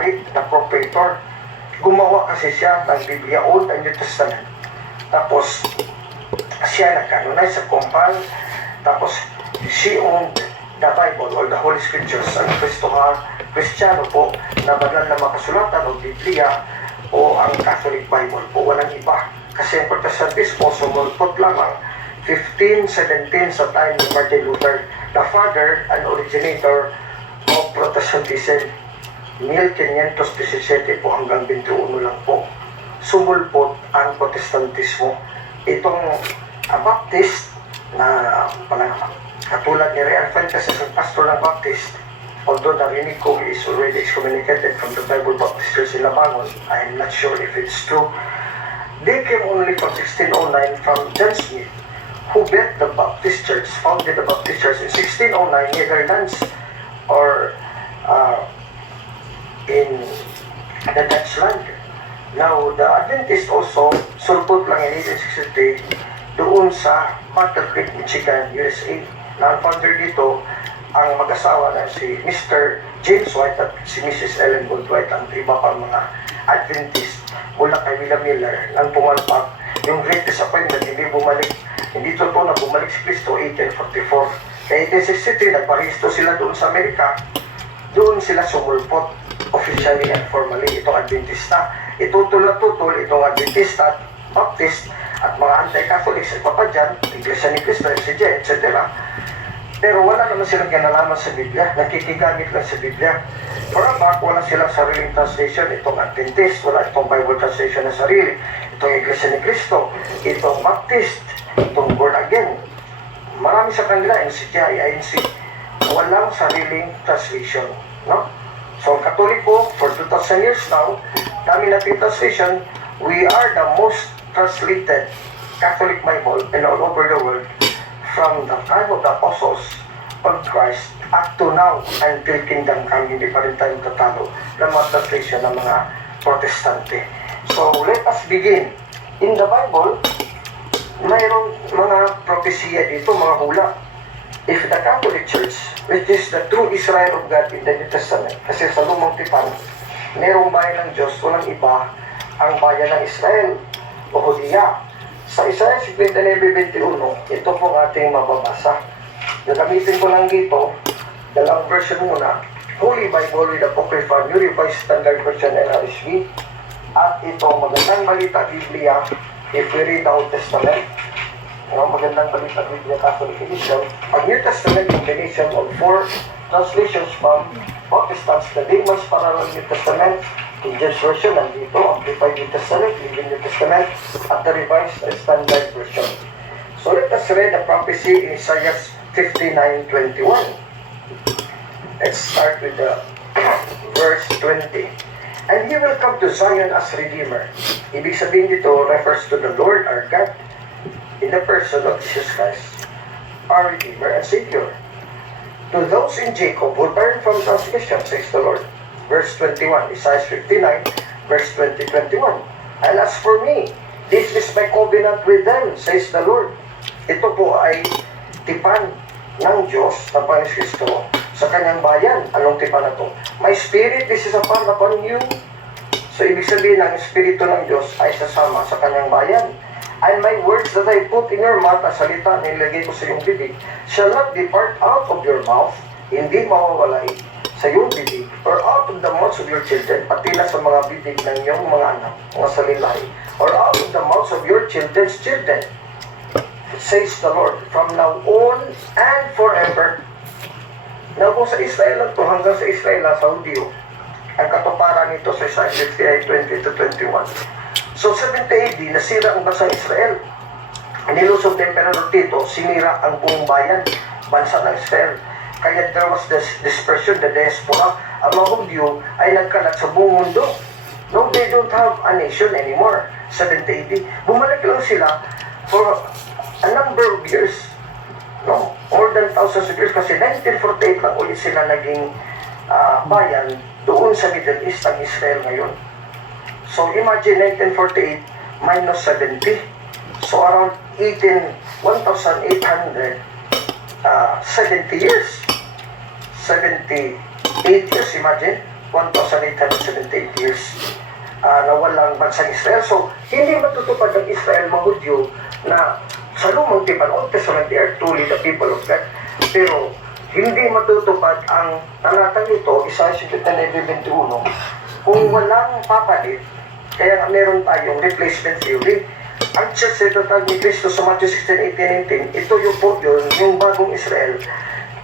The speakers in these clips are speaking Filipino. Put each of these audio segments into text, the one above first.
hari, na properator. Gumawa kasi siya ng Biblia, Old and New Testament. Tapos, siya nag-canonize sa compile. Tapos, she owned the Bible or the Holy Scriptures. Ang Kristiyano po na banal na makasulatan o Biblia o ang Catholic Bible po, walang iba. Kasi ang Protestantismo, sumulpot lamang 1517 sa time ni Martin Luther, the father and originator of Protestantism. 1517 po hanggang 21 lang po sumulpot ang Protestantismo. Itong Baptist na katulad ni Real Fuentes, isang pastor ng Baptist, although narinig ko is already excommunicated from the Bible Baptist Church in Labangon, I'm not sure if it's true. They came only from 1609 from John Smith, who built the Baptist Church, founded the Baptist Church in 1609, Netherlands, or in the Dutch land. Now, the Adventist also sulpot lang in 1863 doon sa Battle Creek, Michigan, USA. Na ang founder dito, ang mag-asawa na si Mr. James White at si Mrs. Ellen Goldwhite, ang iba pang mga Adventist mula kay William Miller nang pumalpak yung Great Disappointment, hindi totoo na bumalik si Cristo 1844. Kaya 1863 nagparisto sila doon sa Amerika, doon sila sumulpot officially and formally itong Adventista. Itutol na tutol itong Adventista, Baptist at mga anti-Catholics ay pa dyan, Iglesia ni Cristo, etc. Pero wala naman silang kinalaman sa Biblia, nakikigamit lang sa Biblia. Para back, wala silang sariling translation, itong Adventist, wala itong Bible translation na sarili, itong Iglesia ni Cristo, itong Baptist, itong Born Again. Marami sa kanila, NCTI, INC, walang sariling translation, no? So, ang Katoliko, for 2,000 years now, dami natin translation, we are the most translated Catholic Bible in all over the world from the time of the apostles of Christ up to now until Kingdom Come. Hindi pa rin tayo tatalo ng mga translation ng mga Protestante. So, let us begin. In the Bible, mayroong mga propesya dito, mga hula. If the Catholic Church, which is the true Israel of God in the New Testament, kasi sa Lumang Tipan, mayroong bayan ng Diyos, walang iba, ang bayan ng Israel o Hudiya. Sa Isaiah 59:21, ito pong ating mababasa. Gagamitin ko lang dito, dalawang version muna, Holy Bible with Apocrypha, New Revised Standard Version NRSV, at ito, Magandang Balita Biblia, if we read the Old Testament, Magandang Balita Biblia Catholic Edition, a New Testament combination of 4 translations from Protestants, the Demas Parallel New Testament, King James Version, nandito, Amplified New Testament, Living New Testament, at the Revised Standard Version. So let us read the prophecy in Isaiah 59:21. Let's start with the verse 20. And he will come to Zion as Redeemer. Ibig sabihin dito refers to the Lord our God in the person of Jesus Christ, our Redeemer and Savior. To those in Jacob who turn from transgression, says the Lord. Verse 21, Isaiah 59, verse 20-21. And as for me, this is my covenant with them, says the Lord. Ito po ay tipan ng Diyos, ng Panginoon Kristo, sa kanyang bayan. Anong tipan na to? My spirit, this is upon you. So, ibig sabihin ng Espiritu ng Diyos ay sasama sa kanyang bayan. And my words that I put in your mouth, ang salita na nilagay ko sa iyong bibig, shall not depart out of your mouth, hindi mawawalay sa iyong bibig, or out of the mouths of your children, pati na sa mga bibig ng iyong mga anak, mga salilay, or out of the mouths of your children's children, says the Lord, from now on and forever. Now, kung sa Israel lang to, hanggang sa Israel lang, sa Hudiyo, ang katuparan nito sa Isaiah 20-21. So, 70 AD, nasira ang bansang Israel. Nilusog ng Emperor Tito, sinira ang buong bayan, bansa ng Israel. Kaya there was this dispersion, the diaspora. Ang mga Hudyo ay nagkalat sa buong mundo. No, they don't have a nation anymore. 70 AD. Bumalik lang sila for a number of years. No, more than thousands of years. Kasi 1948 lang ulit sila naging bayan doon sa Middle East ang Israel ngayon. So imagine 1948 minus 70. So around 1,800 70 years. 78 years, imagine. 1,878 years na walang bansang Israel. So, hindi matutupad ng Israel mga Hudyo na sa lumang tipan, Old Testament, they are truly the people of God. Pero, hindi matutupad ang talatang ito, Isaiah 59:21, kung walang papalit. Kaya meron tayong replacement theory. Ang church na itatag ni Cristo sa Matthew 16:18-19, ito yung po yun, yung bagong Israel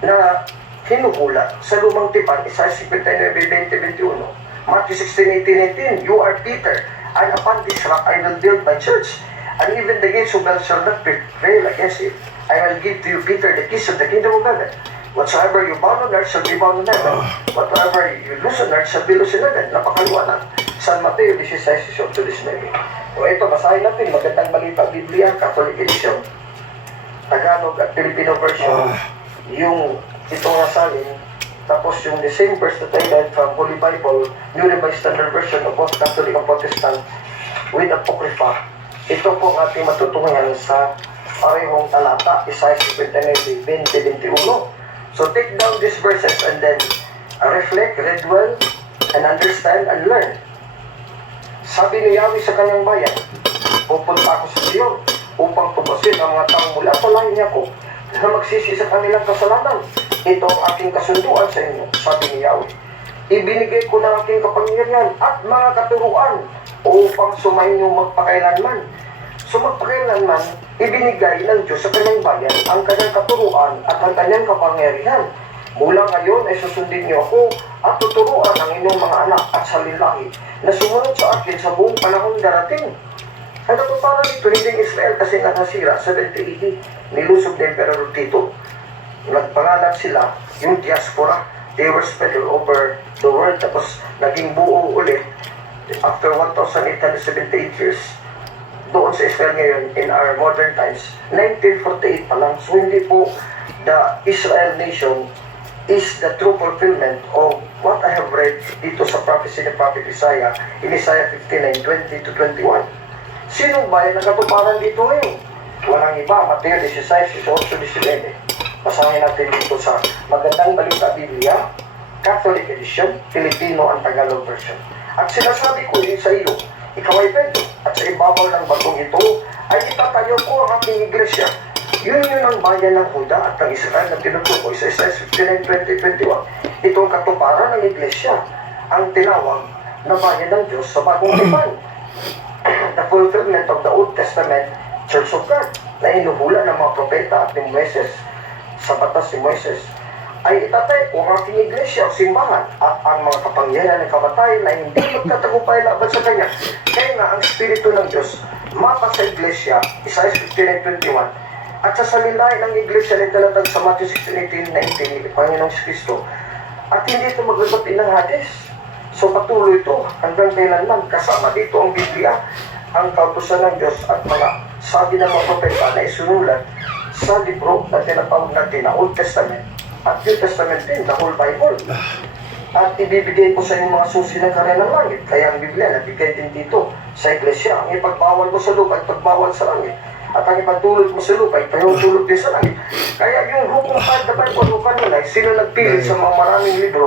na hinuhula sa lumang tipan, Isaiah 59:20-21. Matthew 16:18-19, you are Peter, and upon this rock I will build my church, and even the gates of hell shall not prevail against it. I will give to you, Peter, the keys of the kingdom of heaven. Whatsoever you bound on earth shall be bound in heaven. Whatever you loose on earth shall be loose in heaven. Napakaliwanag. San Mateo 16:18-19. O ito, basahin natin. Magandang balita, Biblia, Catholic Edition, Tagalog at Filipino version. Yung itong nasalin. Tapos yung the same verse that I read from Holy Bible, New Revised Standard Version of both Catholic and Protestant with Apocrypha. Ito po ang ating matutungan sa parehong talata, Isaiah 59:20-21. So take down these verses and then reflect, read well, and understand and learn. Sabi ni Yahweh sa kanyang bayan, pupunta ako sa Sion upang tubasin ang mga taong mula sa lahi niya ko na magsisi sa kanilang kasalanan. Ito ang aking kasunduan sa inyo, sabi ni Yahweh. Ibinigay ko ng aking kapangyarihan at mga katuruan upang sumainyo magpakailanman. So magpakailanman, ibinigay ng Diyos sa kanyang bayan ang kanyang katuruan at ang kanyang kapangyarihan. Mula ngayon ay susundin niyo ako at tuturuan ang inyong mga anak at salilahi na sumunod sa akin sa buong panahon darating. Ang katuparan nito, hindi Israel kasi nakasira sa 70 AD, nilusog ni Emperor Tito. Nagpangalan sila, yung diaspora, they were spread all over the world, tapos naging buo ulit after 1,878 years. Doon sa Israel ngayon, in our modern times, 1948 pa lang. So hindi po the Israel nation is the true fulfillment of what I have read dito sa prophecy ni Prophet Isaiah in Isaiah 59:20-21. Sinong bayan na katuparan dito ngayon? Walang iba, Mateo 16:18-19. Basahin natin dito sa Magandang Balita Biblia, Catholic Edition, Filipino and Tagalog version. At sinasabi ko sa iyo, ikaw ay Pedro, at sa ibabaw ng batong ito ay itatayo ko ang aking iglesia. Yun ang bayan ng Huda at ng Israel na tinutukoy sa Isaiah 59:20-21. Ito ang katuparan ng iglesia, ang tinawag na bayan ng Diyos sa bagong tipan. The fulfillment of the Old Testament Church of God na inuhula ng mga propeta at ni Moises sa batas ni Moises ay itatay ko ang aking iglesia o simbahan at ang mga kapangyarihan ng kamatayan na hindi magtatagumpay laban sa kanya. Kaya nga ang Espiritu ng Diyos mapa sa iglesia, Isaiah 59:21, at sa salilain ng iglesia na talatag sa Matthew 16:18-19 ni Panginoong Kristo, at hindi ito magagapi ng Hades. So patuloy ito hanggang kailanman, kasama dito ang Biblia, ang kautusan ng Diyos at mga sabi ng mga propeta na isunulat sa libro na tinatawag natin na Old Testament at New Testament din, the whole Bible. At ibibigay ko sa inyo mga susi ng karya ng langit. Kaya ang Biblia nabigay din dito sa iglesia. Ang ipagbawal mo sa lupa, ipagbawal sa langit. At ang ipagtulog mo sa lupa, ipahulog din sa langit. Kaya yung hukum 5 the Bible, hukum nila, sino nagpilit sa mga maraming libro